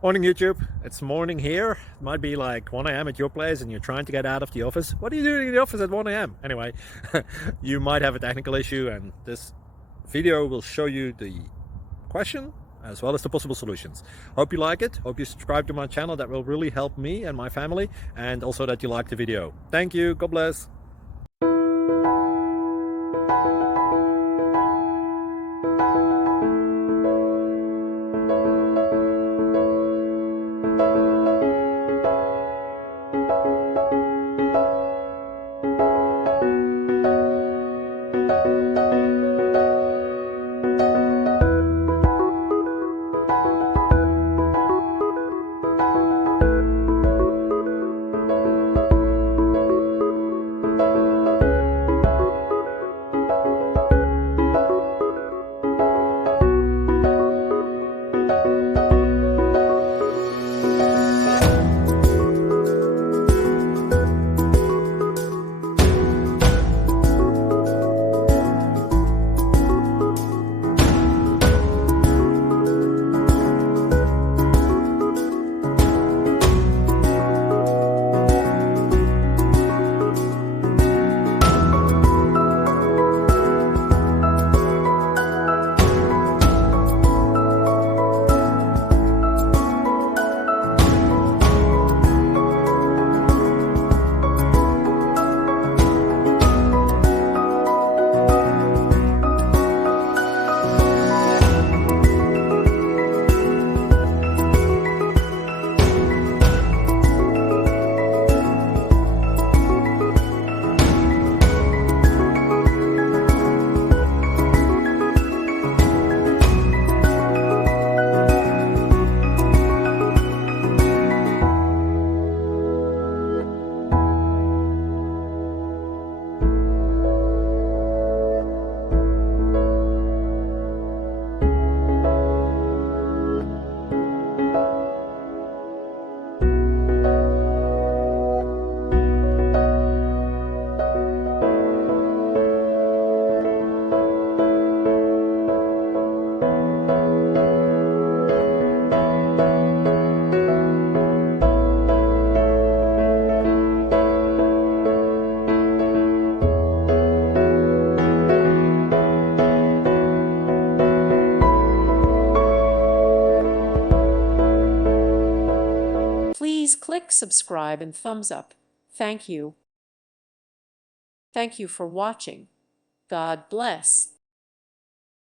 Morning YouTube, it's morning here. It might be like 1 a.m. at your place and you're trying to get out of the office. What are you doing in the office at 1 a.m.? Anyway, you might have a technical issue and this video will show you the question as well as the possible solutions. Hope you like it, hope you subscribe to my channel. That will really help me and my family, and also that you like the video. Thank you, God bless. Please click subscribe and thumbs up. Thank you. Thank you for watching. God bless.